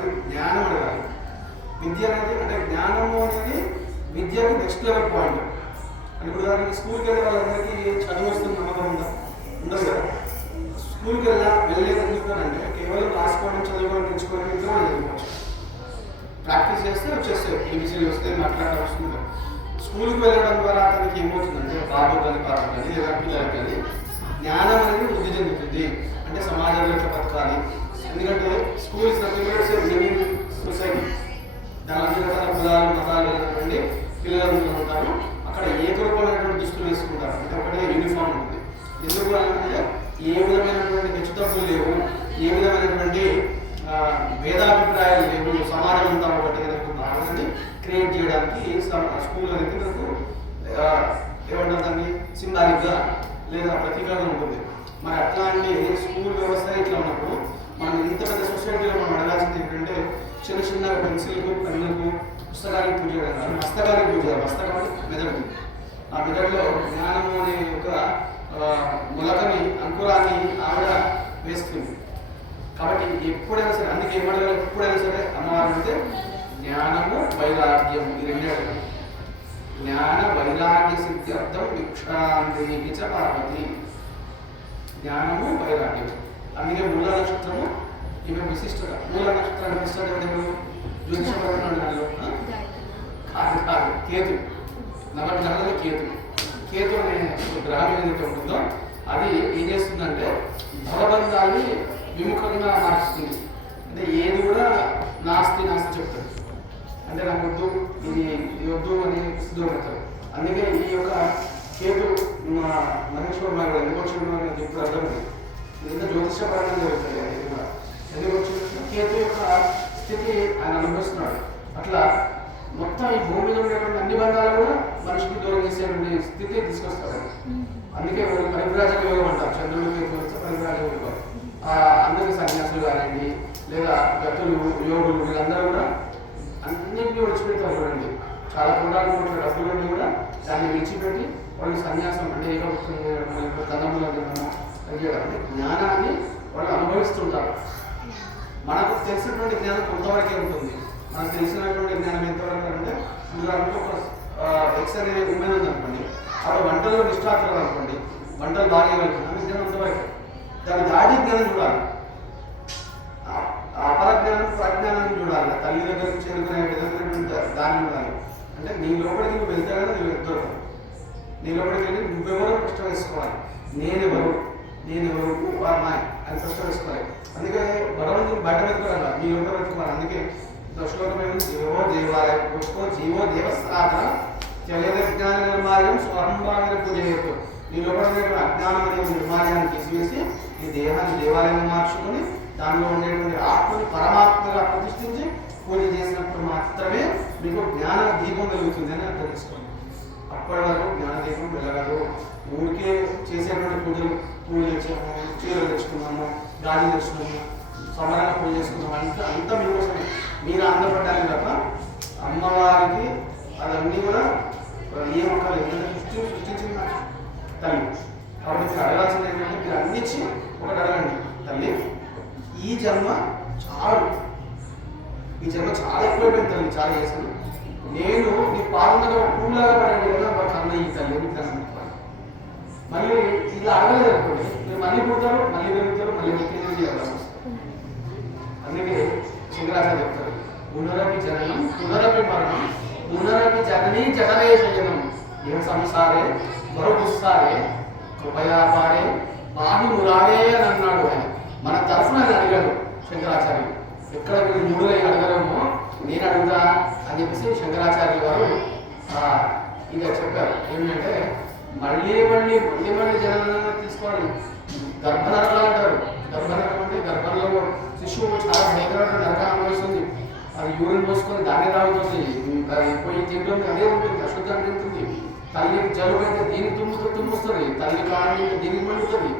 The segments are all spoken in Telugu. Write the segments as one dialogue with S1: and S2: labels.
S1: అది జ్ఞానం అడగాలి. విద్య అనేది అంటే జ్ఞానము అనేది విద్యకి నెక్స్ట్ లెవెల్ పాయింట్ అంటే ఇప్పుడు ఉదాహరణకి స్కూల్కి వెళ్ళే వాళ్ళందరికీ చదువు వస్తుంది నమ్మకం ఉందా? ఉండదు కదా. స్కూల్కి వెళ్ళా వెళ్ళలేదు ఎందుకు అంటే కేవలం రాసుకోవడం చదువుకోవడం నేర్చుకోవడం ఇంకా చదువుకోవచ్చు ప్రాక్టీస్ చేస్తే వచ్చేస్తాయి. ఏబిసీలు వస్తే మాట్లాడడం వస్తుంది స్కూల్కి వెళ్ళడం ద్వారా అతనికి ఏమవుతుందంటే బాబు కానీ పాప కానీ లేదా కానీ జ్ఞానం అనేది వృద్ధి చెందుతుంది. అంటే సమాజంలో ఎట్లా బతకాలి ఎందుకంటే school is nothing living society దాని అన్ని రకాల కులాలు మతాలు లేనటువంటి పిల్లలు ఉంటారు అక్కడ ఏకరూపమైనటువంటి దుస్తులు వేసుకుంటారు అంటే ఒకటే యూనిఫామ్ ఉంటుంది ఎందుకు అంటే ఏ విధమైనటువంటి లేవు ఏ విధమైనటువంటి భేదాభిప్రాయాలు లేవు. సమాజం అంతా ఒకటి భావనని క్రియేట్ చేయడానికి స్కూల్ అనేది మనకు ఏమంటారు దాన్ని? సింబాలిక్గా లేదా ప్రతీకగా ఉంటుంది. మరి అట్లాంటి స్కూల్ వ్యవస్థ ఇట్లా ఉన్నప్పుడు మనం ఇంత పెద్ద సొసైటీలో మనం అడగాల్సింది ఏంటంటే చిన్న చిన్న పెన్సిల్కు పెన్నులకు పుస్తకానికి పూజ చేయడం కాదు మస్తకానికి పూజ చేయాలి. మస్తకం మెదడు. ఆ మెదడులో జ్ఞానము అనే ఒక మొలకని అంకురాన్ని ఆవిడ వేస్తుంది కాబట్టి ఎప్పుడైనా సరే అందుకే ఏమడగాలి ఎప్పుడైనా సరే అమ్మవారు అంటే జ్ఞానము వైరాగ్యం ఈ రెండే జ్ఞాన వైరాగ్య సిద్ధ్యర్థం విక్షాంతి చ పార్వతి. జ్ఞానము వైరాగ్యం అందుకే మూల నక్షత్రము ఈమె విశిష్టత. మూల నక్షత్రం విశిష్టత ఎవరు జ్యోతిషపరమైన కాదు కాదు కేతు నలభై నెలల కేతు కేతు అనే గ్రహం ఏదైతే ఉంటుందో అది ఏం చేస్తుందంటే భవబంధాన్ని విముఖంగా మార్చుతుంది. అంటే ఏది కూడా నాస్తి నాస్తి చెప్తుంది అంటే నాకు వద్దు ఇది ఇది వద్దు అని దూరం అందుకే ఈ యొక్క కేతు మా మహేశ్వర్ గారు ఎందుకు వచ్చిండు ఇప్పుడు అర్థం ఉంది ఇదంతా జ్యోతిషపరంగా జరుగుతుంది ఇది కూడా ఎందుకు కేతు యొక్క స్థితి ఆయన అనుభవిస్తున్నాడు. అట్లా మొత్తం ఈ భూమిలో ఉండేటువంటి అన్ని బంధాలు కూడా మనిషికి దూరం చేసేటువంటి తీసుకొస్తారు అందుకే మనం పరివ్రాజ యోగం అంటాం. చంద్రుడికి వస్తే పరివ్రాజ యోగం. ఆ అందరికి సన్యాసులు కానివ్వండి లేదా గతులు యోగులు వీళ్ళందరూ కూడా అన్నింటినీ విడిచిపెడతారు చూడండి చాలా కుటుంబాలు డబ్బులు డబ్బులన్నీ కూడా దాన్ని విడిచిపెట్టి వాళ్ళు సన్యాసం అంటే ఏదో కదములు తినడము జ్ఞానాన్ని వాళ్ళు అనుభవిస్తుంటారు. మనకు తెలిసినటువంటి జ్ఞానం కొంతవరకే ఉంటుంది. మనకు తెలిసినటువంటి జ్ఞానం ఎంతవరకు అంటే ఉదాహరణకు ఒక ఎక్స్ అనే ఉమెన్ అక్కడ వంటల్లో డిస్ట్రాక్షన్ అనుకోండి వంటలు బాగా వెళ్తుంది ఆమె జ్ఞానం అంతవరకే. దాన్ని దాటి జ్ఞానం చూడాలి. అపరజ్ఞానం ప్రజ్ఞానాన్ని చూడాలి. తల్లి దగ్గర చేరుకునే విధమైనటువంటి దాన్ని చూడాలి. అంటే నీ లోపలికి నువ్వు వెళ్తే నువ్వు వెళ్తావు నీ లోపలికి వెళ్ళి నువ్వెవరో ప్రశ్న వేసుకోవాలి. నేనెవరు? నేనెవరు? వారినాయ్ అని ప్రశ్న వేసుకోవాలి. అందుకే భగవంతుని బయట వెతుకురా నీ లోపల వెతుకోవాలి అందుకే దృష్టిలో ఏవో దేవాలయం పుష్పో జీవో దేవస్థాపన తెలియద జ్ఞాన నిర్మాల్యం స్వహంభావిన పూజ చేయొద్దు నీ లోపల అజ్ఞానం అనే నిర్మాల్యాన్ని తీసివేసి నీ దేహాన్ని దేవాలయం మార్చుకొని దానిలో ఉండేటువంటి ఆత్మని పరమాత్మగా ప్రతిష్ఠించి పూజ చేసినప్పుడు మాత్రమే మీకు జ్ఞాన దీపం వెలుగుతుంది అని అర్థం చేసుకోండి. అప్పటి వరకు జ్ఞాన దీపం వెలగదు. ఊరికే చేసేటువంటి పూజలు పూజలు తెచ్చాము చీరలు తెచ్చుకున్నాము గాలి తెచ్చుకున్నాము సమరంగా పూజ చేసుకున్నాము అంతా అంతా మీకోసమే మీరు ఆనందపడ్డానికి తప్ప అమ్మవారికి అదన్నీ కూడా ఏ అక్కర్లేదు ఎందుకంటే సృష్టి సృష్టించింది తల్లి కాబట్టి మీరు అడగాల్సింది ఏంటంటే మీరు అన్నిచ్చి ఒకటి అడగండి. తల్లి ఈ జన్మ చాలు. ఈ జన్మ చాలా ఎక్కువైపోయింది తల్లి చాలా చేశాను నేను నీ పాలనలో పూలాగా పడే విధంగా మా కన్న ఈ తల్లి అని తను మళ్ళీ ఇలా అడగలేదు అనుకోండి. మీరు మళ్ళీ పుడతారు మళ్ళీ పెరుగుతారు మళ్ళీ వెళ్తే చేయాలి అందుకే శంకరాచార్య చెప్తారు పునరపి జననం పునరపి మరణం పునరపి జననీ జననే ఇహ సంసారే మరొకసారే కృపయాపారే పాడి మురాడే అని అన్నాడు ఆయన మన తరఫున ఆయన అడిగాడు శంకరాచార్యులు ఎక్కడ మీరు మూడుగా అడగరేమో నేను అడుగుతా అని చెప్పేసి శంకరాచార్యులు గారు ఇంకా చెప్పారు. ఏమిటంటే మళ్ళీ మళ్ళీ మళ్ళీ మళ్ళీ జనాలను తీసుకోవాలి గర్భనరకాలు అంటారు. గర్భనరకం అంటే గర్భంలో శిశువు చాలా భయంకరమైన నరకాలు అనుభవిస్తుంది అవి యూరిన్ పోసుకొని దాన్ని తాగుతుంది పోయి తింటుంది అదే ఉంటుంది అశుద్ధం తింటుంది తల్లి జలుబు అయితే దీనికి తుమ్ముతూ తుమ్ముస్తుంది. తల్లి కాళ్ళని దీనికి మండుతుంది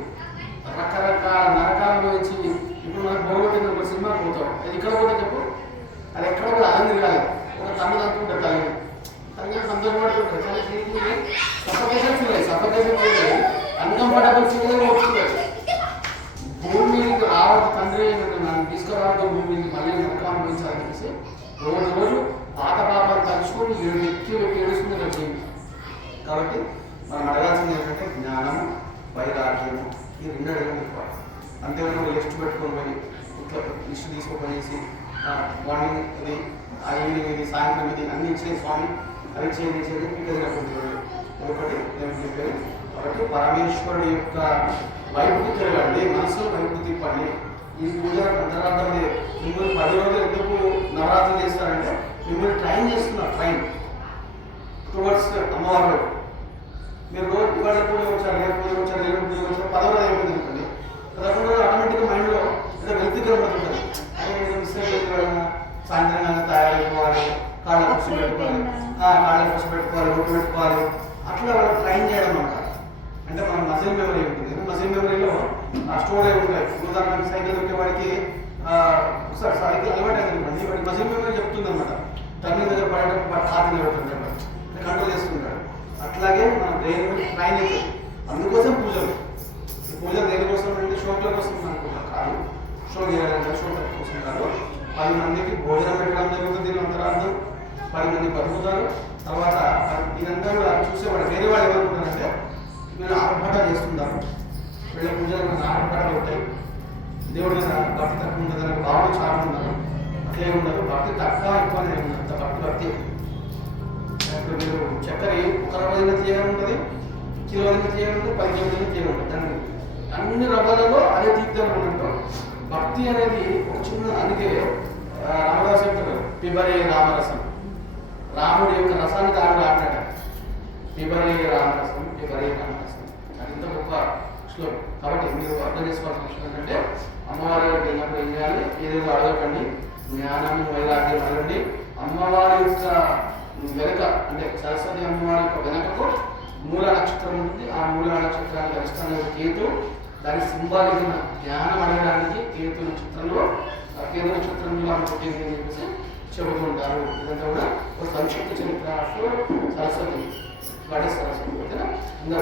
S1: రకరకాల నరకాల నుంచి ఇప్పుడు మనకు బోగొట్టింది ఒక సినిమా పోతాం అది ఇక్కడ కూడా చెప్పు? అది ఎక్కడ కూడా ఆనందం కాదు ఒక తమ్ముడు అనుకుంటారు తల్లి తల్లి సంతోషపడుతుంటారు చాలా సఫకేషన్ ఫీల్ అయ్యి సఫకేషన్ ఫీల్ అయ్యి అన్కంఫర్టబుల్ ఫీల్ వస్తుంది రోజు రోజు పాత పాపాలు తలుచుకొని ఏడు ఎక్కి ఏడుచుకుని వచ్చింది కాబట్టి మనం అడగాల్సింది ఏంటంటే జ్ఞానము వైరాగ్యము ఈ రెండు అడగడం ఎక్కువ అంతేగాని ఒక లిస్ట్ పెట్టుకొని పోయి ఇట్లా లిస్ట్ తీసుకోపోయేసి మార్నింగ్ ఇది ఈవినింగ్ ఇది సాయంత్రం ఇది అన్ని ఇచ్చే స్వామి అది చేయండి చేయండి మీకు ఎదురకుంటున్నాడు ఒకటి నేను చెప్పాను కాబట్టి పరమేశ్వరుడు యొక్క వైపు తిరగండి మనసులో వైపు తిప్పండి. ఈ పూజ అంతరార్థం లేదు మిమ్మల్ని పది రోజులు ఎందుకు నవరాత్రులు చేస్తారంటే మిమ్మల్ని ట్రైన్ చేస్తున్నారు ట్రైన్ టువర్డ్స్ అమ్మవారు. మీరు రోజు ఇవాళ పూజ వచ్చారు రేపు పూజ వచ్చారు రేపు పూజ వచ్చారు పదవ రోజు అయిపోయింది అనుకోండి. పదకొండు రోజులు ఆటోమేటిక్గా మైండ్లో ఏదో వెళ్తూ కనబడుతుంటుంది అదే ఏదో మిస్టేక్ సాయంత్రం కానీ తయారైపోవాలి కాళ్ళ ఖర్చు పెట్టుకోవాలి. కాళ్ళ ఖర్చు పెట్టుకోవాలి ఒట్టు పెట్టుకోవాలి. అట్లా వాళ్ళు ట్రైన్ చేయడం అన్నమాట. అంటే మన మజిల్ మెమరీ ఉంటుంది. మజిల్ మెమరీలో స్టోర్ అయి ఉంటాయి ఉదాహరణకి సైకిల్ దొరికే వాడికి ఆ, ఒకసారి సైకిల్ అలవాటు అయింది వాడికి వాడి మజిల్ మెమరీ చెప్తుంది అనమాట టర్నింగ్ దగ్గర పడటం వాడు హాత్ నిలబడుతుంటాడు కంట్రోల్ చేస్తుంటాడు అట్లాగే మన బ్రెయిన్ ట్రైన్ అవుతుంది. అందుకోసం పూజలు. పూజ దేనికోసం అంటే షోట్ల కోసం అనుకుంటా కాదు. షో చేయాలంటే షోట్ల కోసం కాదు. పది మందికి భోజనం పెట్టడం జరుగుతుంది దీని అంతరార్థం. పది మంది బతుకుతారు. తర్వాత ఇదంతా కూడా చూసేవాడు. వేరే వాళ్ళు ఎవరు ఉంటారంటే వీళ్ళు ఆర్భాటం చేస్తుంటారు వీళ్ళ పూజలు నాకు ఆర్భాటాలు ఉంటాయి. దేవుడు మీద భక్తి తక్కువ ఉండదని భావన చాలా ఉన్నారు అట్లే ఉండదు. భక్తి తక్కువ ఎక్కువ నేను అంత భక్తి భక్తి. ఇప్పుడు మీరు చక్కెర ఒక రవ్వ తీయగా ఉంటుంది కిలో అనేది తీయగా ఉంటుంది పది కిలో తీయగా ఉంటుంది. దాన్ని అన్ని రవ్వలలో అదే తీర్థం ఉంటాం భక్తి అనేది ఒక చిన్న అందుకే రామదాసు రామదాస్ చెప్తారు పిబరే రామరసం. రాముడి యొక్క రసాన్ని దాంట్లో ఆడినట పిబరే రామరసం పిబరే రామరసం. అది ఇంత గొప్ప సో కాబట్టి మీరు అర్థం చేసుకోవాల్సిన విషయం ఏంటంటే అమ్మవారి దగ్గరికి వెళ్ళినప్పుడు ఏం చేయాలి? ఏదేదో అడగకండి. జ్ఞానము వైరాగ్యం అడగండి. అమ్మవారి యొక్క వెనక అంటే సరస్వతి అమ్మవారి యొక్క వెనకకు మూల నక్షత్రం ఉంటుంది ఆ మూల నక్షత్రానికి అధిష్టానం కేతు. దాని సింబాలిజం జ్ఞానం అడగడానికి కేతు నక్షత్రంలో కేతు నక్షత్రంలో పుట్టింది అని చెప్పేసి చెబుతుంటారు. ఇదంతా కూడా ఒక సంక్షిప్త చరిత్ర. సరస్వతి గాడెస్ సరస్వతి ఓకేనా? ఇంకా